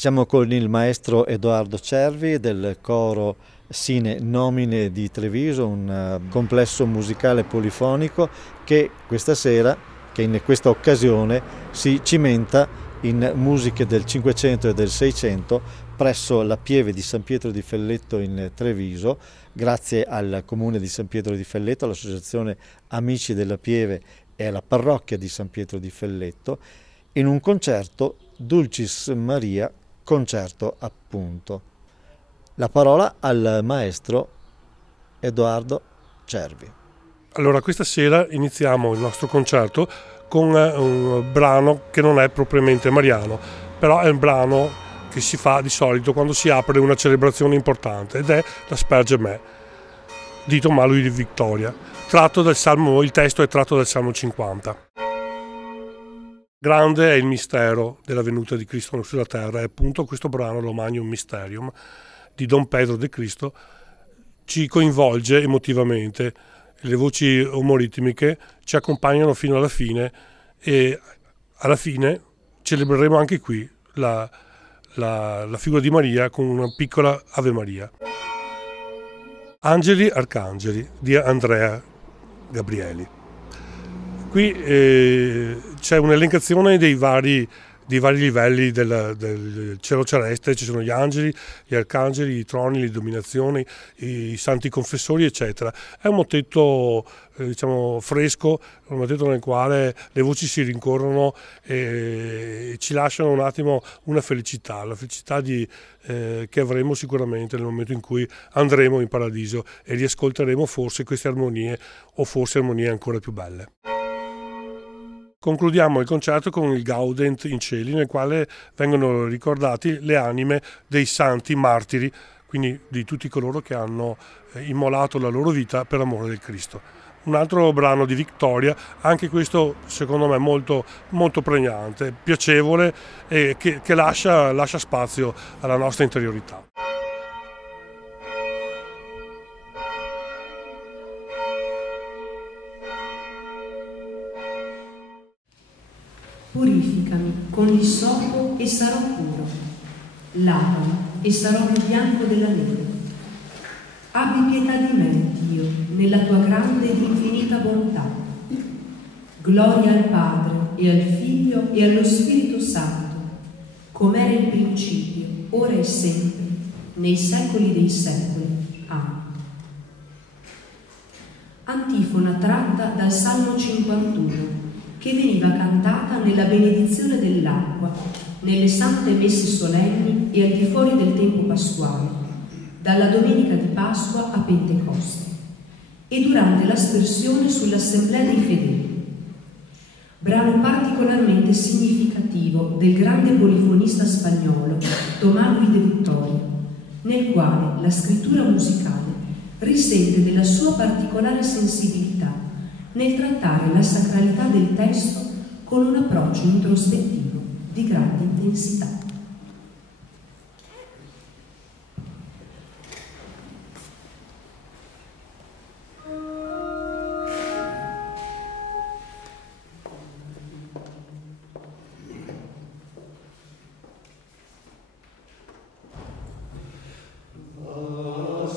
Siamo con il maestro Edoardo Cervi del coro Sine Nomine di Treviso, un complesso musicale polifonico che questa sera, che in questa occasione si cimenta in musiche del Cinquecento e del Seicento presso la Pieve di San Pietro di Felletto in Treviso, grazie al Comune di San Pietro di Felletto, all'Associazione Amici della Pieve e alla Parrocchia di San Pietro di Felletto, in un concerto Dulcis Maria, concerto appunto. La parola al maestro Edoardo Cervi. Allora, questa sera iniziamo il nostro concerto con un brano che non è propriamente mariano, però è un brano che si fa di solito quando si apre una celebrazione importante, ed è l'Asperge me di Tommaso Luigi di Vittoria, tratto dal Salmo. Il testo è tratto dal Salmo 50. Grande è il mistero della venuta di Cristo sulla terra, e appunto questo brano, l'Omnium Mysterium di Don Pedro de Cristo, ci coinvolge emotivamente. Le voci omoritmiche ci accompagnano fino alla fine, e alla fine celebreremo anche qui la figura di Maria con una piccola Ave Maria. Angeli Arcangeli di Andrea Gabrieli. Qui c'è un'elencazione dei vari livelli del cielo celeste. Ci sono gli angeli, gli arcangeli, i troni, le dominazioni, i santi confessori, eccetera. È un motetto diciamo fresco, un motetto nel quale le voci si rincorrono e ci lasciano un attimo una felicità, la felicità che avremo sicuramente nel momento in cui andremo in paradiso e riascolteremo forse queste armonie, o forse armonie ancora più belle. Concludiamo il concerto con il Gaudent in Celi, nel quale vengono ricordati le anime dei santi martiri, quindi di tutti coloro che hanno immolato la loro vita per amore del Cristo. Un altro brano di Vittoria, anche questo secondo me molto, molto pregnante, piacevole, e che lascia spazio alla nostra interiorità. Purificami con l'issopo e sarò puro, lavami e sarò più bianco della neve. Abbi pietà di me, Dio, nella tua grande ed infinita bontà. Gloria al Padre e al Figlio e allo Spirito Santo, come era in principio, ora e sempre, nei secoli dei secoli. Amen. Antifona tratta dal Salmo 51, che veniva cantata nella benedizione dell'acqua, nelle sante messe solenni e al di fuori del tempo pasquale, dalla domenica di Pasqua a Pentecoste, e durante l'aspersione sull'assemblea dei fedeli. Brano particolarmente significativo del grande polifonista spagnolo Tommaso Luigi de Vittoria, nel quale la scrittura musicale risente della sua particolare sensibilità nel trattare la sacralità del testo con un approccio introspettivo di grande intensità. Oh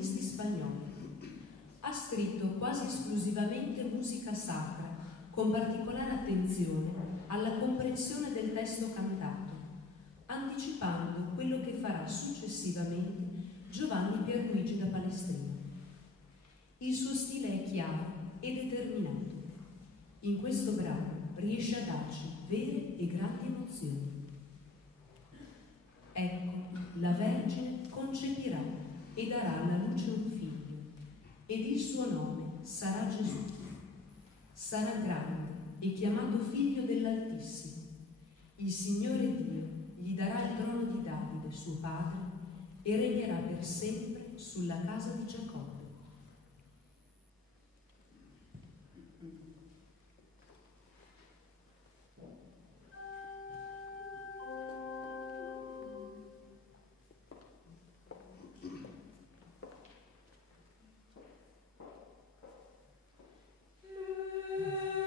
componisti spagnoli. Ha scritto quasi esclusivamente musica sacra, con particolare attenzione alla comprensione del testo cantato, anticipando quello che farà successivamente Giovanni Pierluigi da Palestrina. Il suo stile è chiaro e determinato. In questo brano riesce a darci vere e grandi emozioni. Ecco, la Vergine concepirà e darà alla luce un figlio, ed il suo nome sarà Gesù. Sarà grande e chiamato Figlio dell'Altissimo. Il Signore Dio gli darà il trono di Davide, suo padre, e regnerà per sempre sulla casa di Giacobbe. Thank you.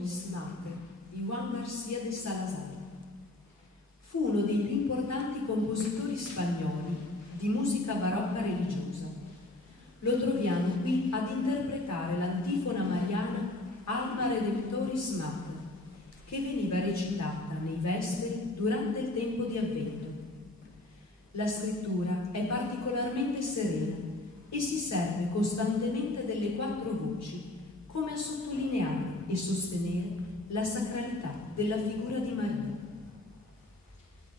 Editores Mater di Juan García de Salazar. Fu uno dei più importanti compositori spagnoli di musica barocca religiosa. Lo troviamo qui ad interpretare l'antifona mariana Alma Redemptoris Mater, che veniva recitata nei vesperi durante il tempo di Avvento. La scrittura è particolarmente serena e si serve costantemente delle 4 voci, come a sottolineare e sostenere la sacralità della figura di Maria.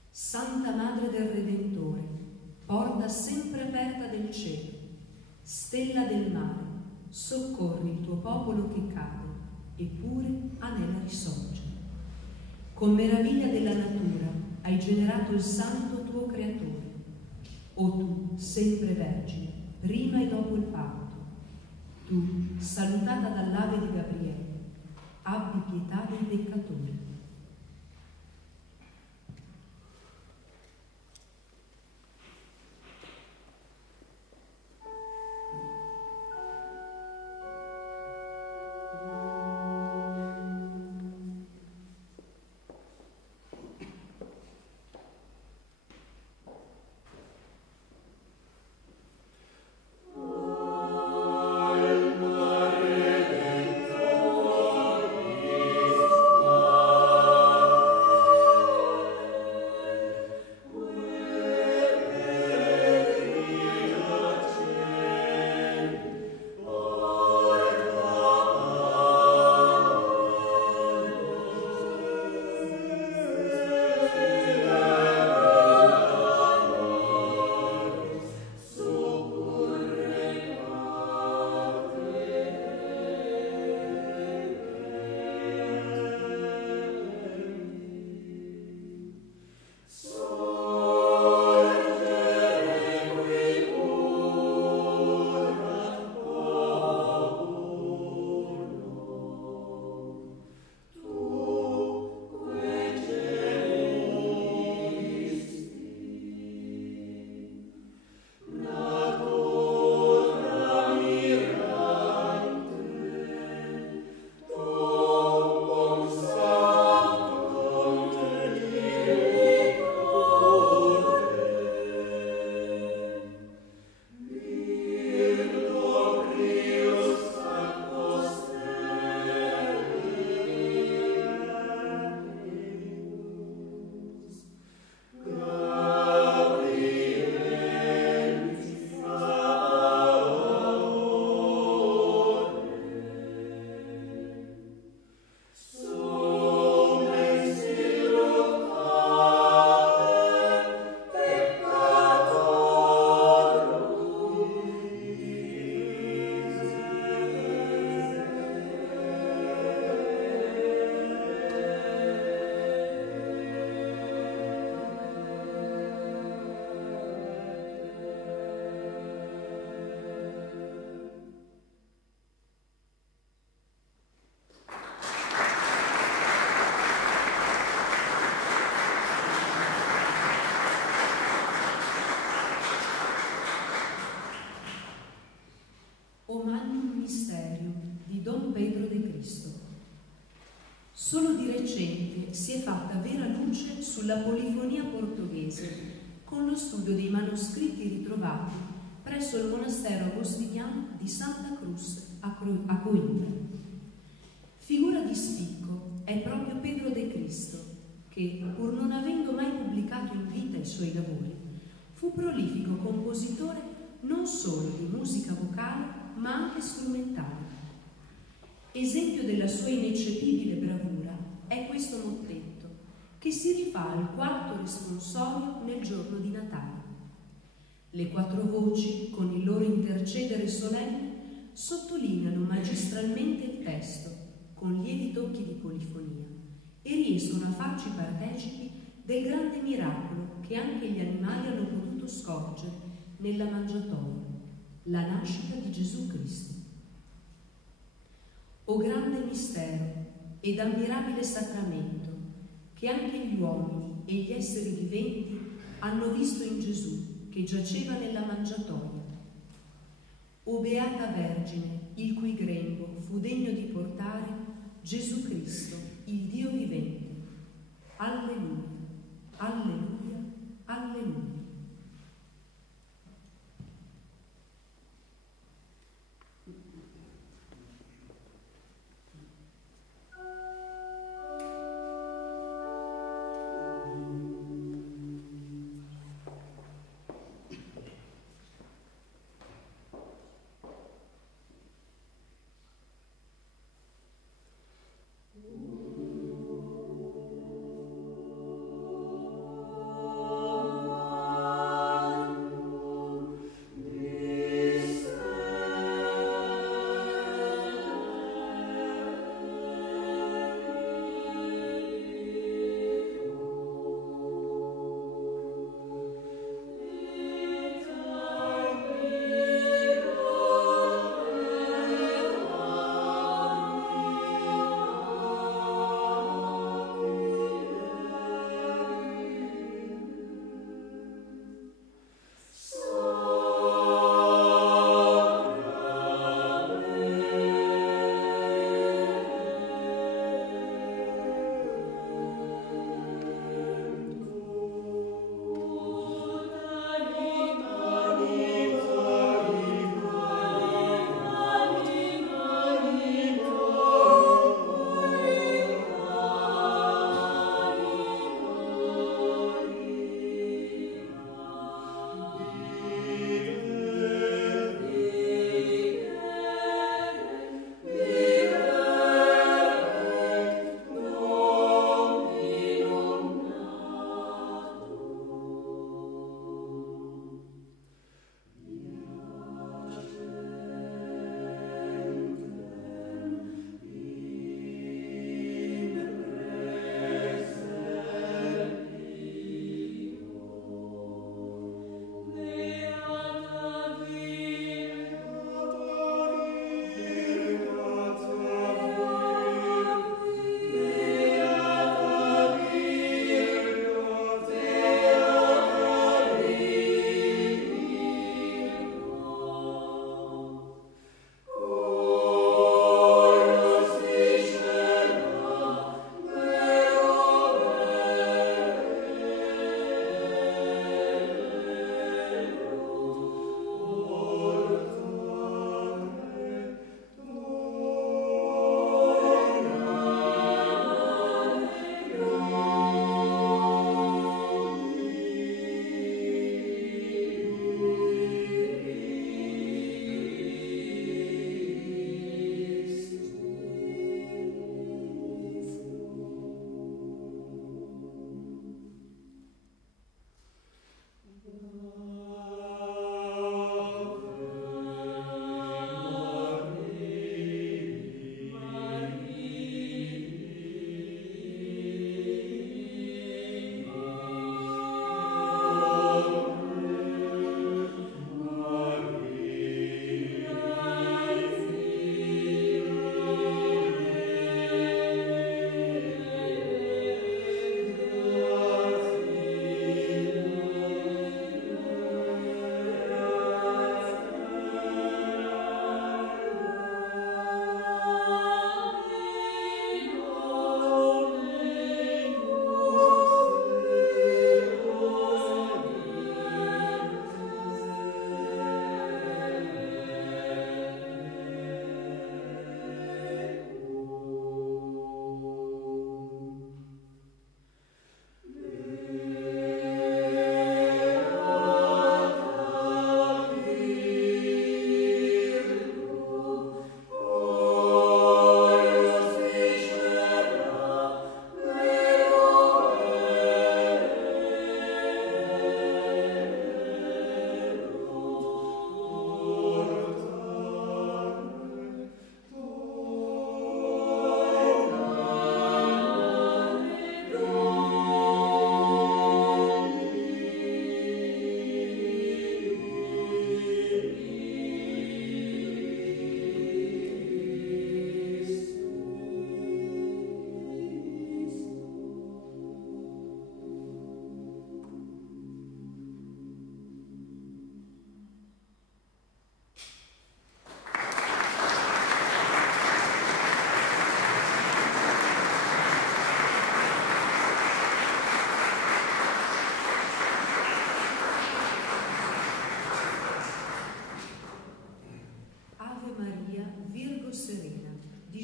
Santa Madre del Redentore, porta sempre aperta del cielo, stella del mare, soccorri il tuo popolo che cade, eppure anela risorge. Con meraviglia della natura hai generato il santo tuo creatore. O tu, sempre vergine, prima e dopo il parto, tu, salutata dall'ave di Gabriele, abbi pietà dei peccatori. O Magnum Mysterium di Don Pedro de Cristo. Solo di recente si è fatta vera luce sulla polifonia portoghese con lo studio dei manoscritti ritrovati presso il monastero agostiniano di Santa Cruz a Coimbra. Figura di spicco è proprio Pedro de Cristo che, pur non avendo mai pubblicato in vita i suoi lavori, fu prolifico compositore non solo di musica vocale ma anche strumentale. Esempio della sua ineccepibile bravura è questo mottetto, che si rifà al 4° responsorio nel giorno di Natale. Le 4 voci, con il loro intercedere solenne, sottolineano magistralmente il testo, con lievi tocchi di polifonia, e riescono a farci partecipi del grande miracolo che anche gli animali hanno potuto scorgere nella mangiatoia, la nascita di Gesù Cristo. O grande mistero ed ammirabile sacramento che anche gli uomini e gli esseri viventi hanno visto in Gesù che giaceva nella mangiatoia. O beata Vergine, il cui grembo fu degno di portare Gesù Cristo, il Dio vivente. Alleluia, alleluia, alleluia.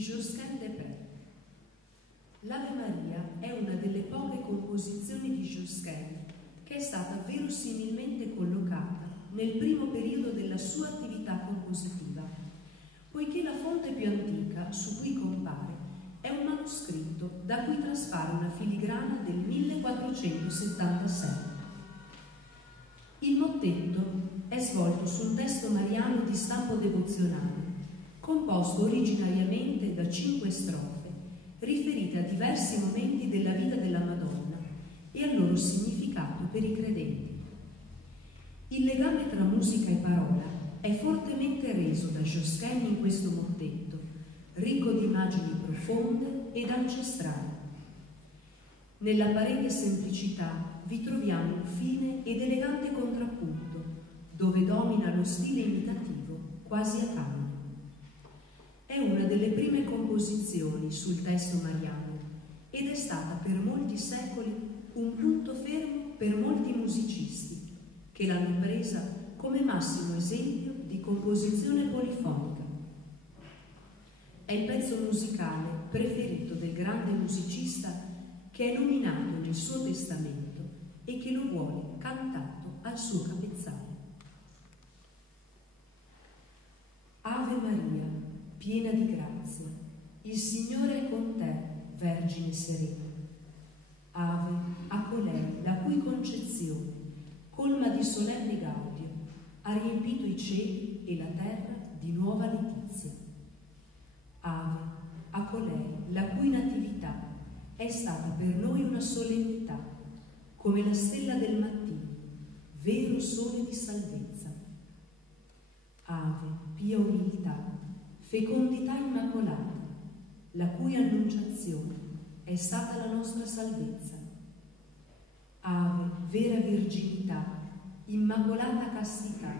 Josquin des Prez. L'Ave Maria è una delle poche composizioni di Josquin che è stata verosimilmente collocata nel primo periodo della sua attività compositiva, poiché la fonte più antica su cui compare è un manoscritto da cui traspare una filigrana del 1476. Il mottetto è svolto su un testo mariano di stampo devozionale, composto originariamente da 5 strofe, riferite a diversi momenti della vita della Madonna e al loro significato per i credenti. Il legame tra musica e parola è fortemente reso da Josquin in questo mottetto, ricco di immagini profonde ed ancestrali. Nell'apparente semplicità vi troviamo un fine ed elegante contrappunto, dove domina lo stile imitativo quasi a canto. È una delle prime composizioni sul testo mariano ed è stata per molti secoli un punto fermo per molti musicisti che l'hanno presa come massimo esempio di composizione polifonica. È il pezzo musicale preferito del grande musicista che è nominato nel suo testamento e che lo vuole cantato al suo capezzale. Ave Maria, piena di grazia, il Signore è con te, Vergine serena. Ave a colei la cui concezione, colma di solenne gaudio, ha riempito i cieli e la terra di nuova letizia. Ave a colei la cui natività è stata per noi una solennità, come la stella del mattino, vero sole di salvezza. Ave, pia umiltà, fecondità immacolata, la cui annunciazione è stata la nostra salvezza. Ave, vera virginità, immacolata castità,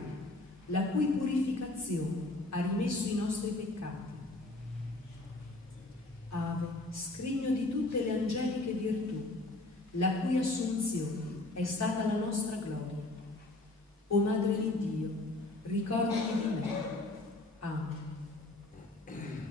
la cui purificazione ha rimesso i nostri peccati. Ave, scrigno di tutte le angeliche virtù, la cui assunzione è stata la nostra gloria. O Madre di Dio, ricordati di me. Amen. Maria.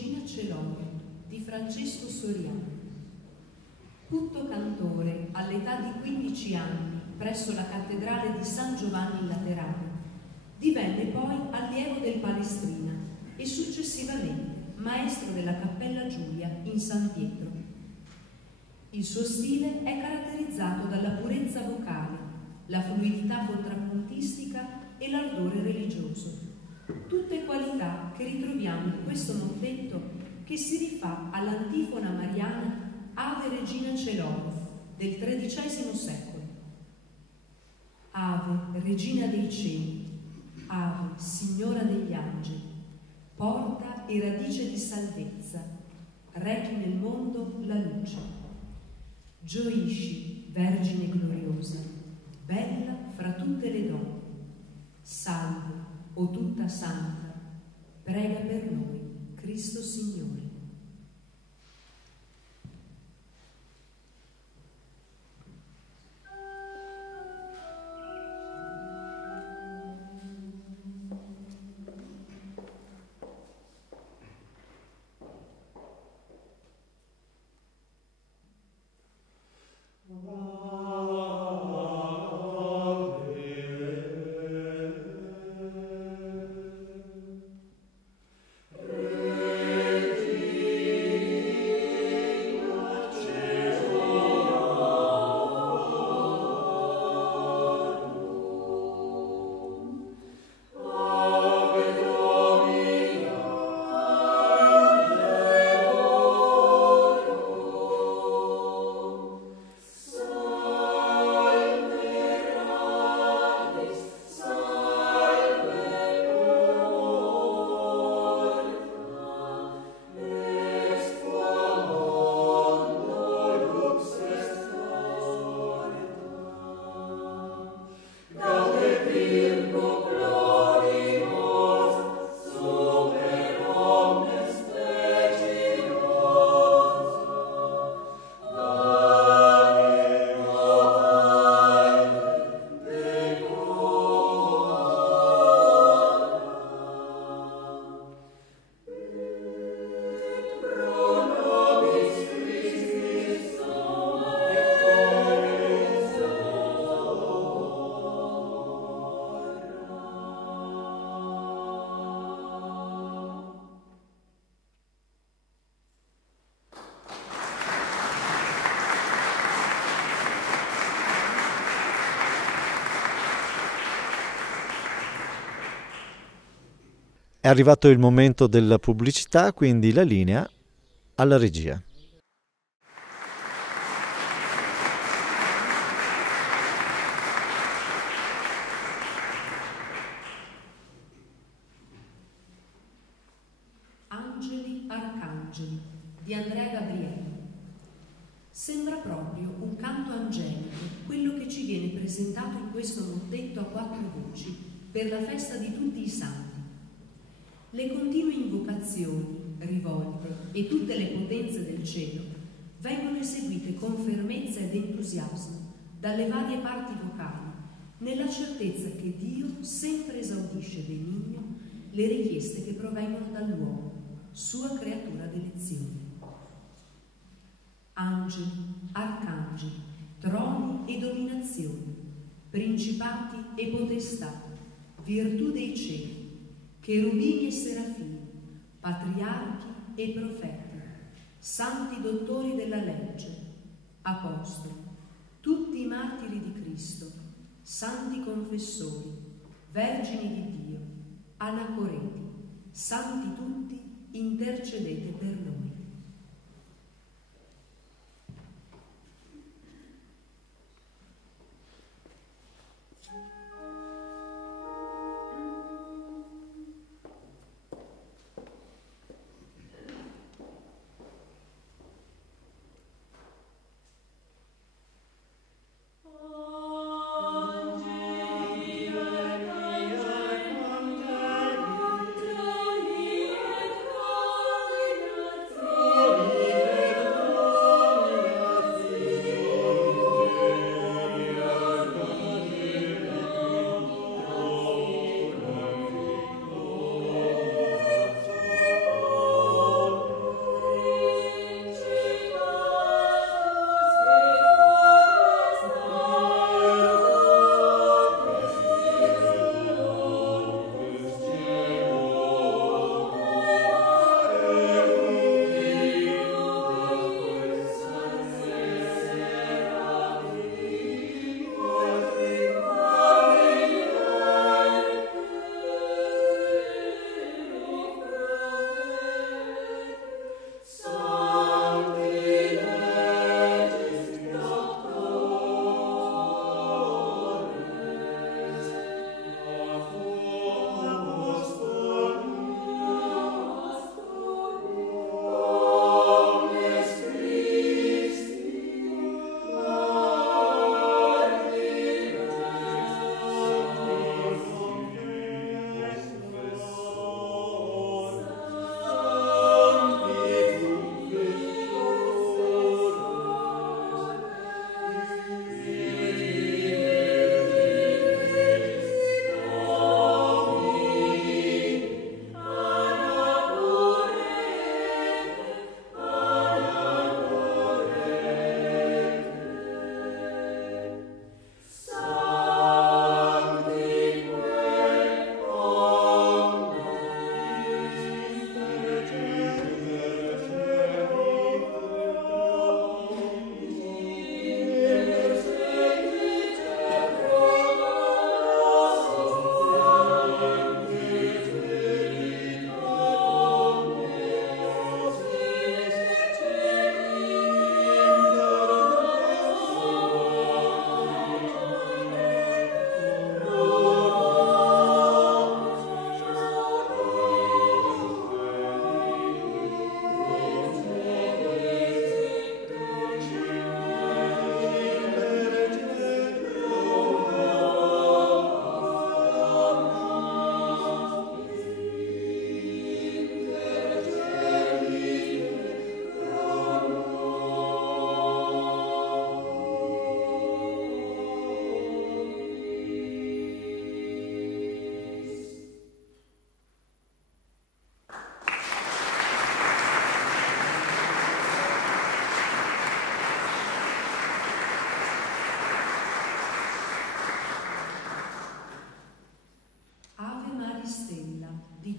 Regina Celore di Francesco Soriano. Putto cantore all'età di 15 anni presso la cattedrale di San Giovanni in Laterano, divenne poi allievo del Palestrina e successivamente maestro della Cappella Giulia in San Pietro. Il suo stile è caratterizzato dalla purezza vocale, la fluidità contrappuntistica e l'ardore religioso, tutte qualità che ritroviamo in questo mottetto che si rifà all'antifona mariana Ave Regina Celore del XIII secolo. Ave Regina dei cieli, Ave Signora degli angeli, porta e radice di salvezza, rechi nel mondo la luce. Gioisci, Vergine gloriosa, bella fra tutte le donne. Salve, o tutta santa, prega per noi, Cristo Signore. È arrivato il momento della pubblicità, quindi la linea alla regia. Angeli Arcangeli di Andrea Gabrielli. Sembra proprio un canto angelico quello che ci viene presentato in questo mottetto a 4 voci per la festa di tutti i santi. Le continue invocazioni, rivolte e tutte le potenze del cielo vengono eseguite con fermezza ed entusiasmo dalle varie parti vocali, nella certezza che Dio sempre esaudisce benigno le richieste che provengono dall'uomo, sua creatura d'elezione. Angeli, arcangeli, troni e dominazioni, principati e potestà, virtù dei cieli, cherubini e serafini, patriarchi e profeti, santi dottori della legge, apostoli, tutti i martiri di Cristo, santi confessori, vergini di Dio, anacoreti, santi tutti, intercedete per noi.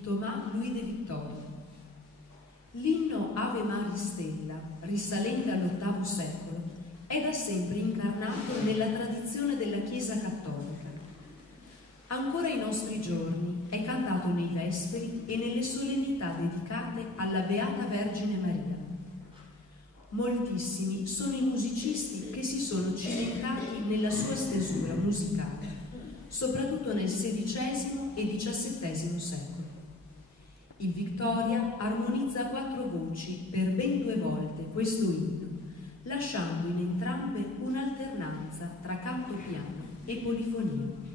di Thomas Louis de Victor. L'inno Ave Maris Stella, risalente all'VIII secolo, è da sempre incarnato nella tradizione della Chiesa cattolica. Ancora ai nostri giorni è cantato nei vesperi e nelle solennità dedicate alla Beata Vergine Maria. Moltissimi sono i musicisti che si sono cimentati nella sua stesura musicale, soprattutto nel XVI e XVII secolo. Il Victoria armonizza a 4 voci per ben 2 volte questo inno, lasciando in entrambe un'alternanza tra canto piano e polifonia.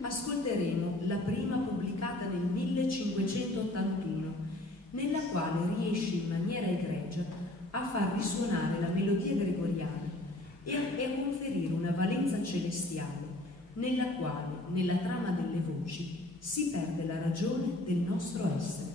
Ascolteremo la prima pubblicata nel 1581, nella quale riesce in maniera egregia a far risuonare la melodia gregoriana e a conferire una valenza celestiale, nella quale, nella trama delle voci, si perde la ragione del nostro essere.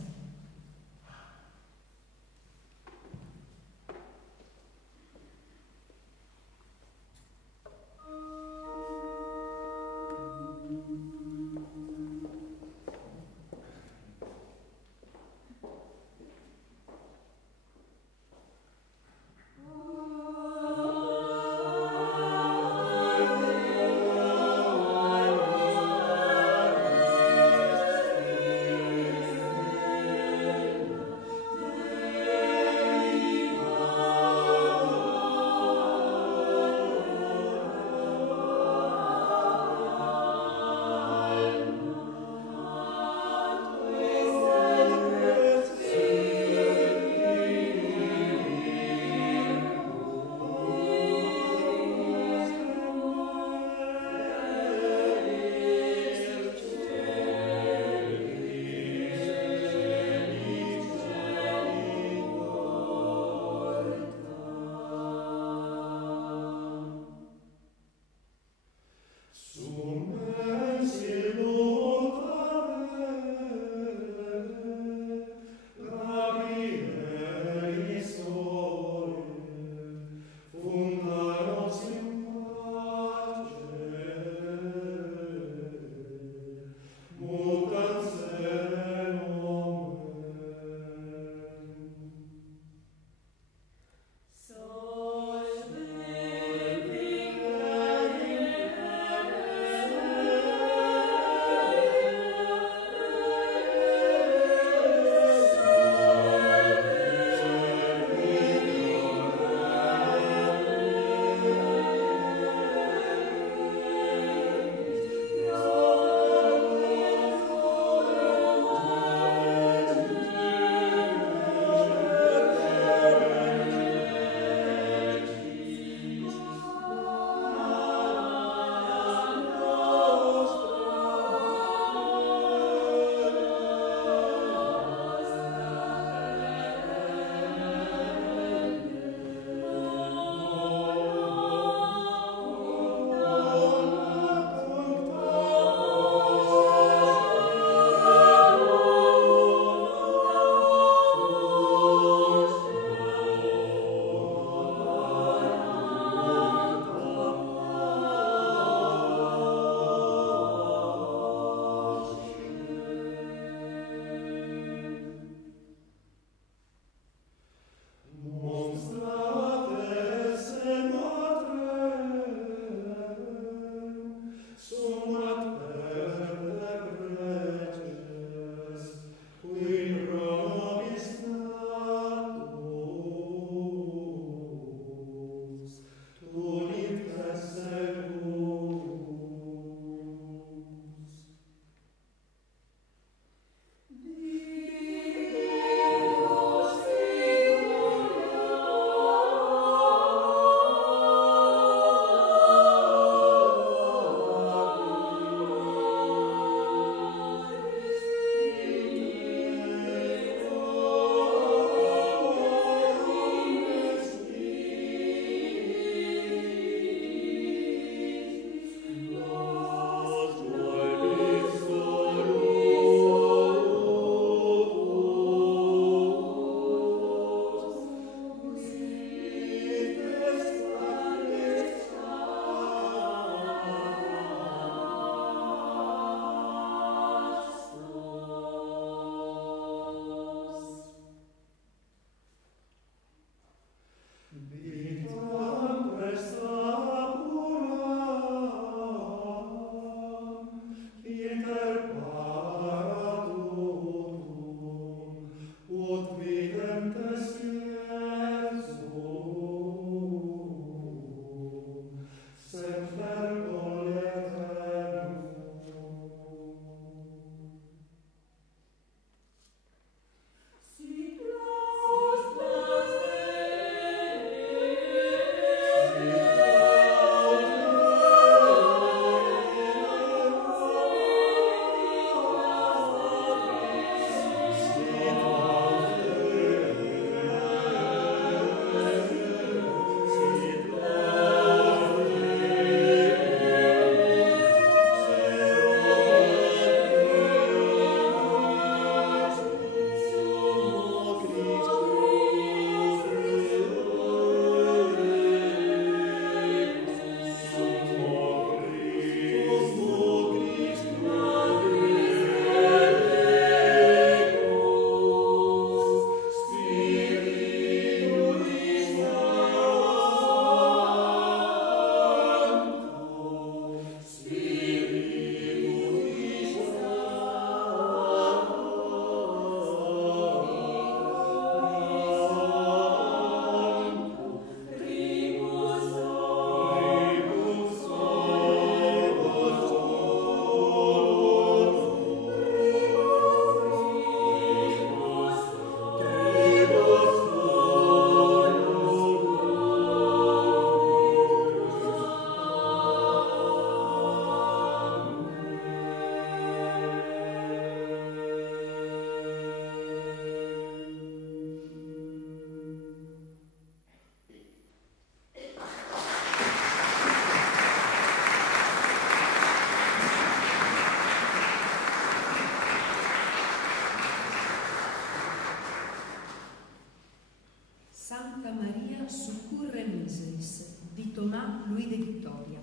Louis de Vittoria.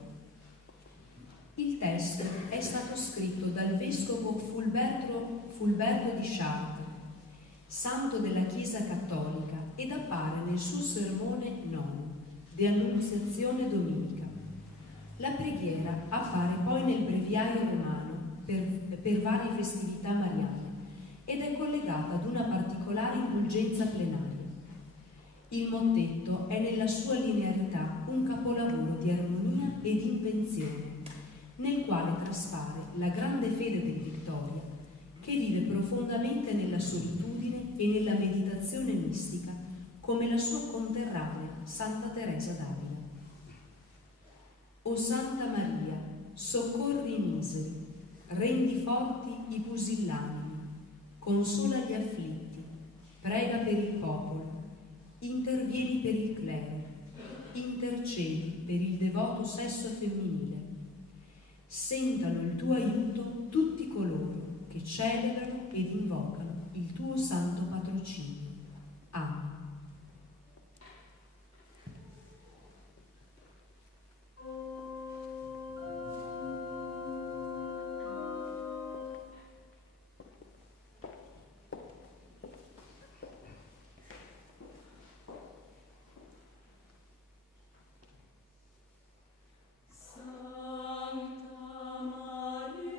Il testo è stato scritto dal vescovo Fulberto di Chartres, santo della Chiesa Cattolica, ed appare nel suo sermone nono, De Annunziazione Dominica. La preghiera appare poi nel breviario romano per varie festività mariane ed è collegata ad una particolare indulgenza plenaria. Il mottetto è nella sua linearità un capolavoro di armonia e di invenzione, nel quale traspare la grande fede del Vittoria, che vive profondamente nella solitudine e nella meditazione mistica, come la sua conterranea Santa Teresa d'Avila. O Santa Maria, soccorri i miseri, rendi forti i pusillanimi, consola gli afflitti, prega per il popolo, intervieni per il clero, intercedi per il devoto sesso femminile. Sentano il tuo aiuto tutti coloro che celebrano ed invocano il tuo santo patrocinio. Amen. Maria,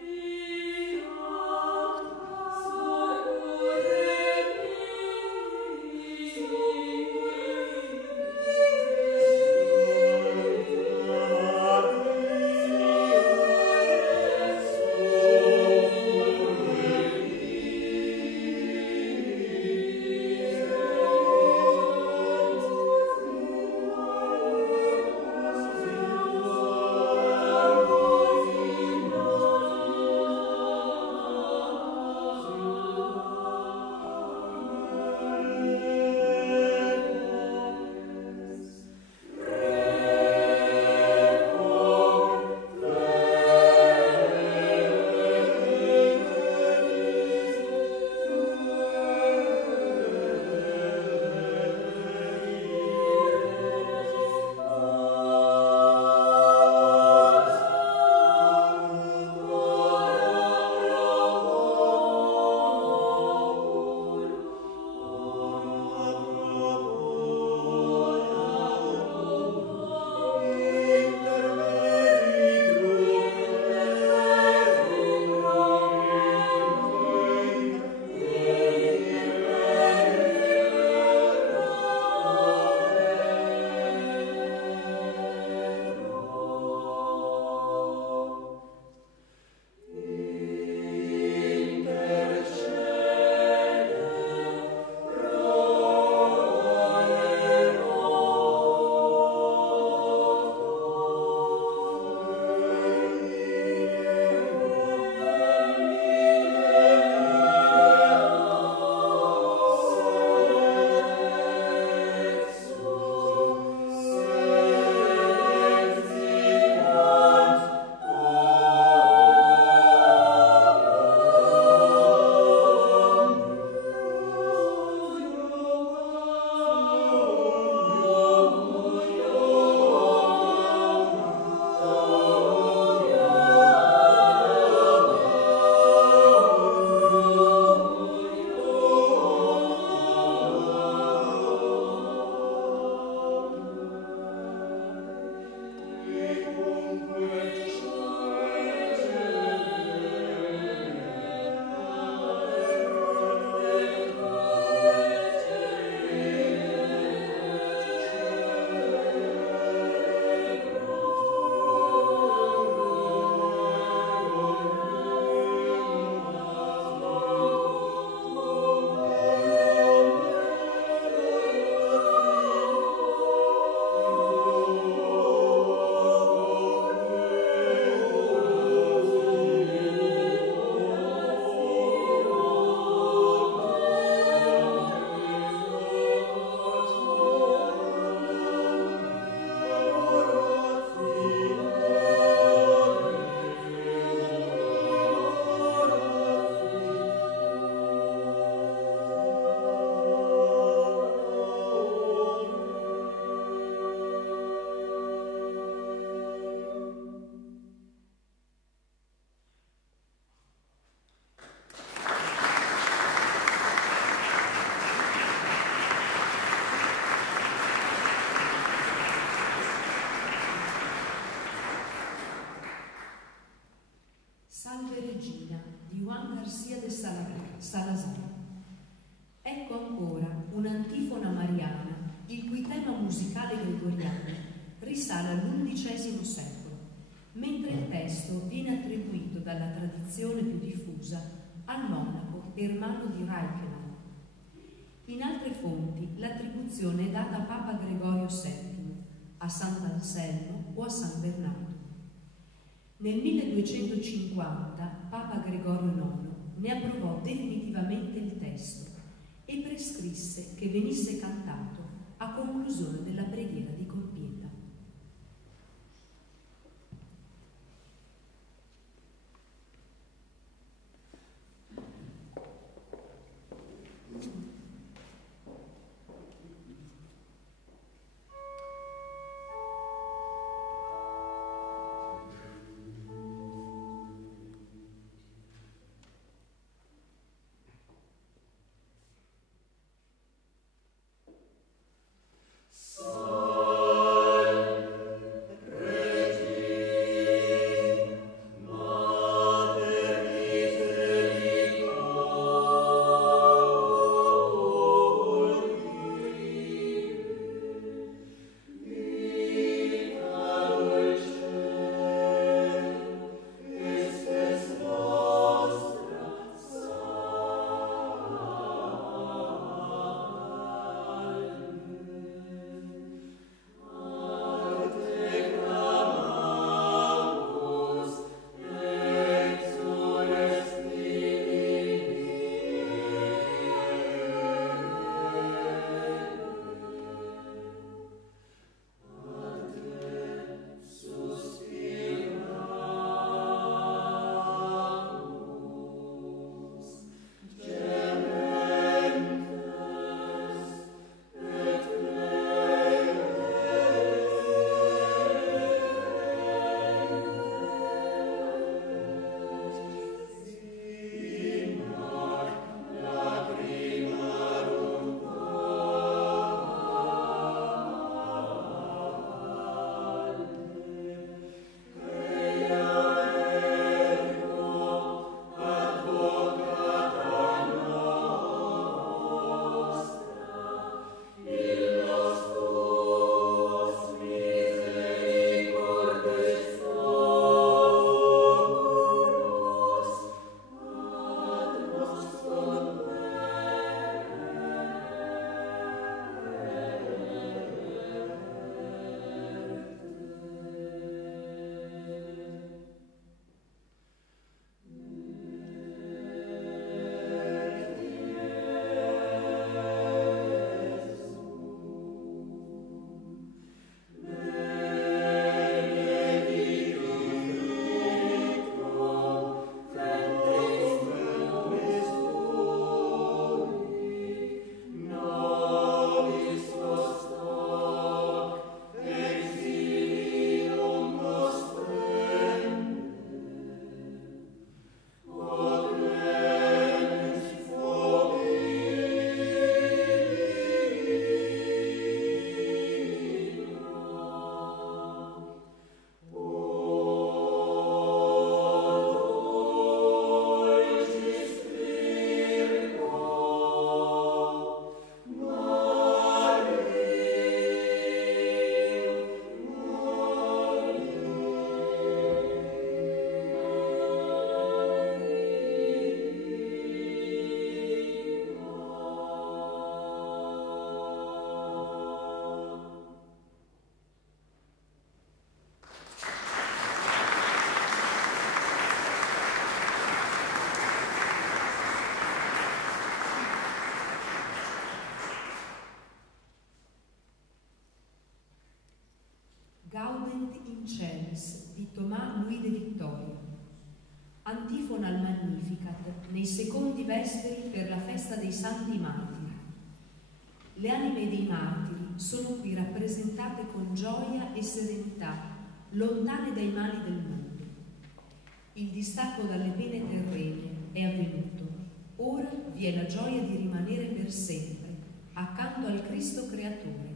Regina di Juan García de Salazar. Ecco ancora un'antifona mariana il cui tema musicale gregoriano risale all'XI secolo, mentre il testo viene attribuito dalla tradizione più diffusa al monaco Ermano di Reichenau. In altre fonti l'attribuzione è data a Papa Gregorio VII, a Sant'Anselmo o a San Bernardo. Nel 1250 Papa Gregorio IX ne approvò definitivamente il testo e prescrisse che venisse cantato a conclusione della preghiera di compieta. Gaudent in Celis di Tomás Luis de Victoria, antifona al Magnificat nei secondi vesperi per la festa dei Santi Martiri. Le anime dei martiri sono qui rappresentate con gioia e serenità, lontane dai mali del mondo. Il distacco dalle pene terrene è avvenuto, ora vi è la gioia di rimanere per sempre accanto al Cristo Creatore,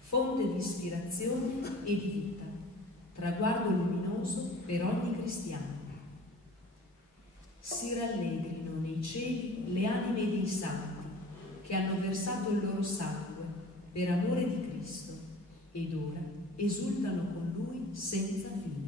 fonte di ispirazione e di vita, traguardo luminoso per ogni cristiano. Si rallegrino nei cieli le anime dei santi che hanno versato il loro sangue per amore di Cristo ed ora esultano con Lui senza fine.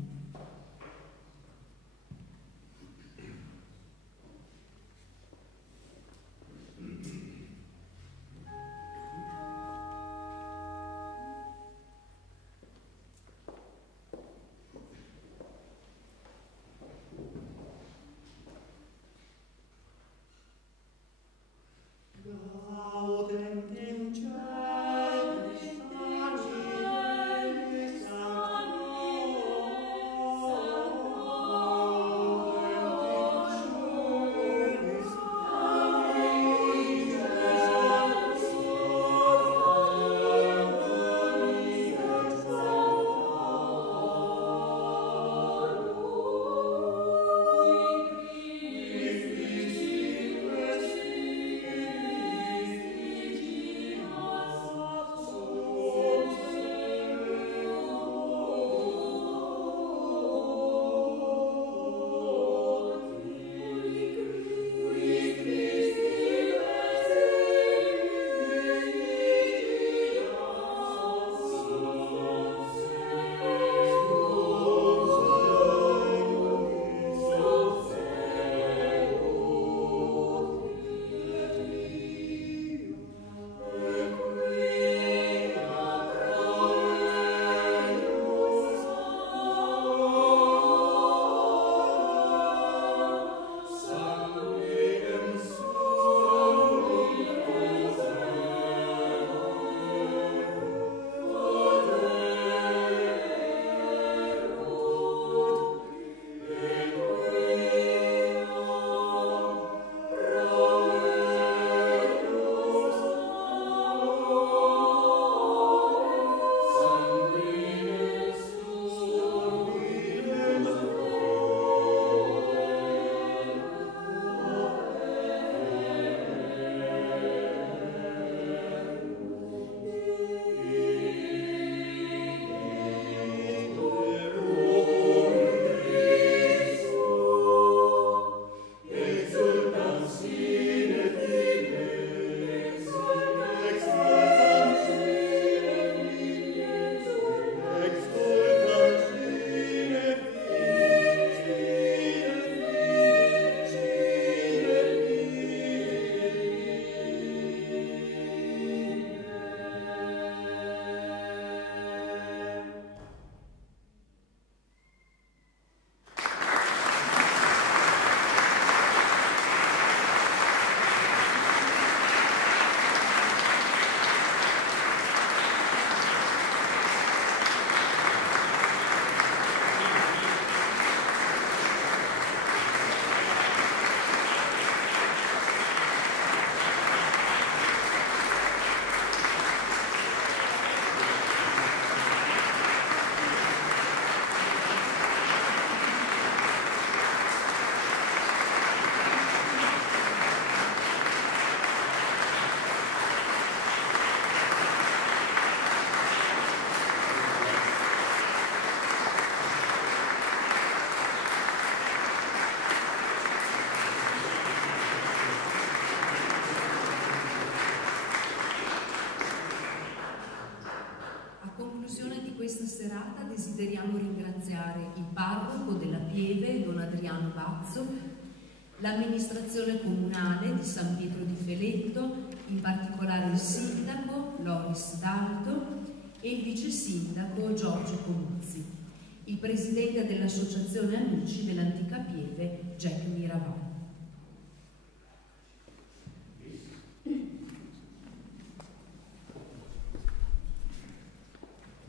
questa serata desideriamo ringraziare il parroco della Pieve, Don Adriano Bazzo, l'amministrazione comunale di San Pietro di Feletto, in particolare il sindaco Loris Dalto e il vice sindaco Giorgio Comuzzi, il presidente dell'Associazione Amici dell'Antica Pieve Jack Mirabal.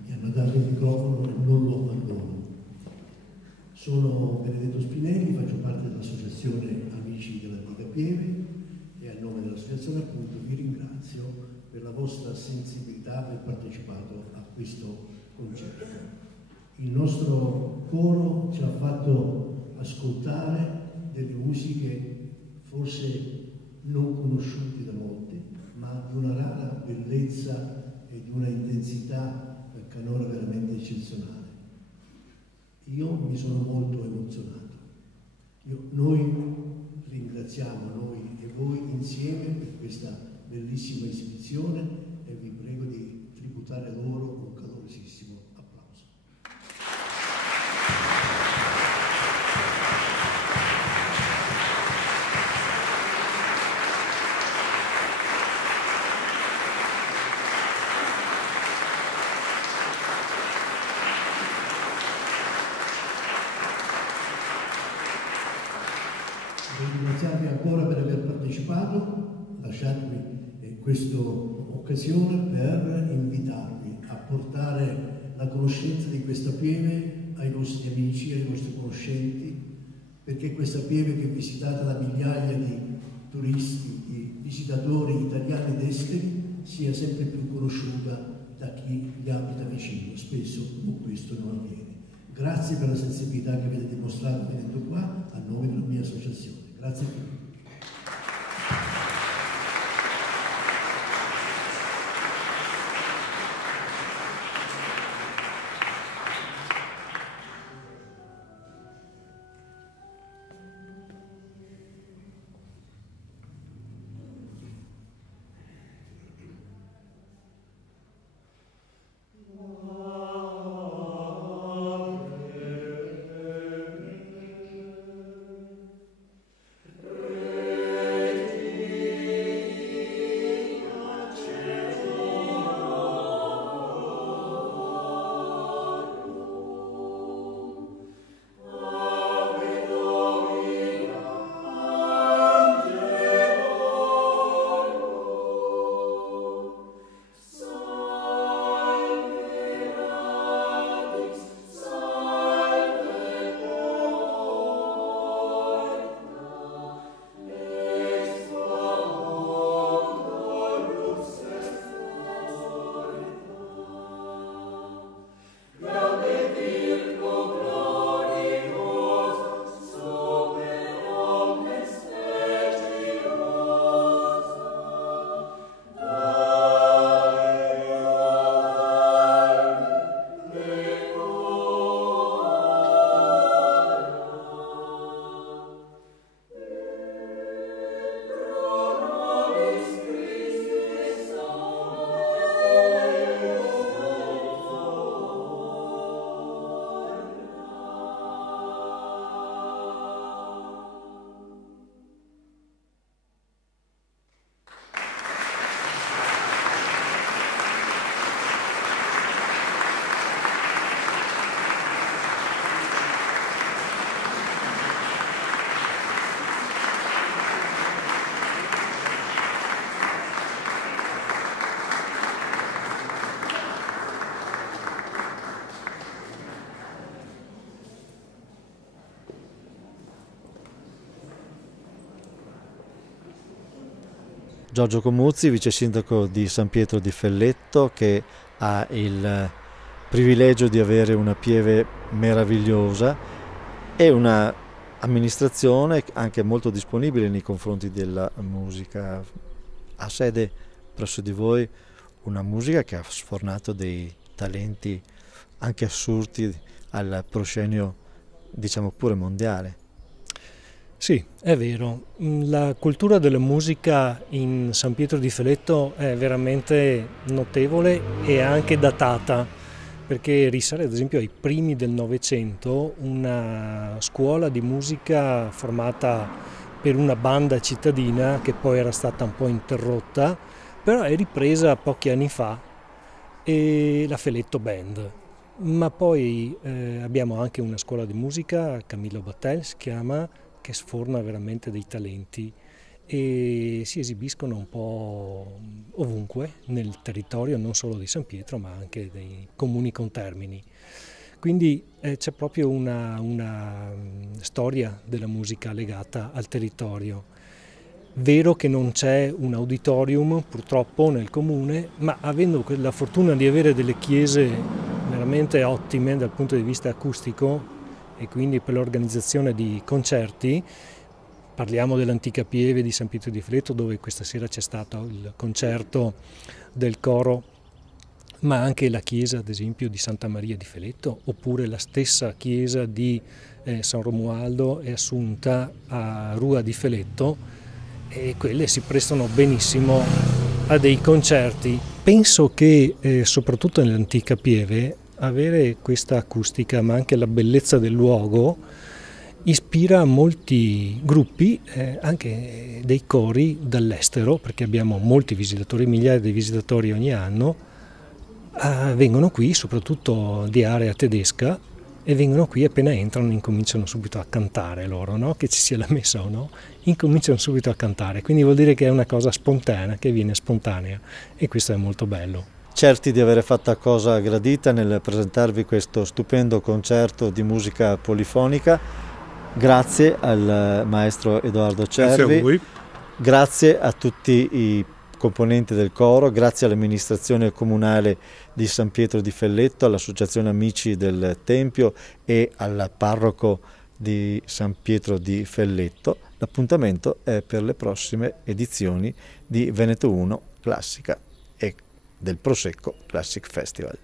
Mi hanno dato il microfono e non lo abbandono. Sono Benedetto Spinelli, faccio parte dell'Associazione Amici dell'Antica Pieve e a nome dell'associazione appunto vi ringrazio per la vostra sensibilità per partecipato a questo concerto. Il nostro coro ci ha fatto ascoltare delle musiche forse non conosciute da molti, ma di una rara bellezza e di una intensità canora veramente eccezionale. Io mi sono molto emozionato. Noi ringraziamo noi e voi insieme per questa bellissima esibizione e vi prego di tributare loro un calorosissimo applauso. Ringraziarvi ancora per aver partecipato, lasciatemi questa occasione per invitarvi a portare la conoscenza di questa pieve ai nostri amici, ai nostri conoscenti, perché questa pieve che è visitata da migliaia di turisti, di visitatori italiani ed esteri, sia sempre più conosciuta da chi gli abita vicino. Spesso questo non avviene. Grazie per la sensibilità che avete dimostrato venendo qua a nome della mia associazione. Grazie a tutti. Giorgio Comuzzi, vice sindaco di San Pietro di Felletto, che ha il privilegio di avere una pieve meravigliosa e una amministrazione anche molto disponibile nei confronti della musica. Ha sede presso di voi una musica che ha sfornato dei talenti anche assurdi al proscenio, diciamo pure mondiale. Sì, è vero. La cultura della musica in San Pietro di Felletto è veramente notevole e anche datata, perché risale ad esempio ai primi del Novecento una scuola di musica formata per una banda cittadina che poi era stata un po' interrotta, però è ripresa pochi anni fa, e la Feletto Band. Ma poi abbiamo anche una scuola di musica, Camillo Battel si chiama, che sforna veramente dei talenti e si esibiscono un po' ovunque nel territorio, non solo di San Pietro ma anche dei comuni contermini. Quindi c'è proprio una storia della musica legata al territorio. Vero che non c'è un auditorium purtroppo nel comune, ma avendo la fortuna di avere delle chiese veramente ottime dal punto di vista acustico e quindi per l'organizzazione di concerti, parliamo dell'antica pieve di San Pietro di Felletto, dove questa sera c'è stato il concerto del coro ma anche la chiesa ad esempio di Santa Maria di Feletto, oppure la stessa chiesa di San Romualdo e Assunta a Rua di Feletto, e quelle si prestano benissimo a dei concerti. Penso che soprattutto nell'antica Pieve avere questa acustica, ma anche la bellezza del luogo, ispira molti gruppi, anche dei cori dall'estero, perché abbiamo molti visitatori, migliaia di visitatori ogni anno, vengono qui soprattutto di area tedesca, e vengono qui appena entrano incominciano subito a cantare loro, no? Che ci sia la messa o no, incominciano subito a cantare, quindi vuol dire che è una cosa spontanea, che viene spontanea, e questo è molto bello. Certi di avere fatto cosa gradita nel presentarvi questo stupendo concerto di musica polifonica. Grazie al maestro Edoardo Cervi, grazie a voi. Grazie a tutti i componenti del coro, grazie all'amministrazione comunale di San Pietro di Felletto, all'associazione Amici del Tempio e al parroco di San Pietro di Felletto. L'appuntamento è per le prossime edizioni di Veneto 1 Classica e del Prosecco Classic Festival.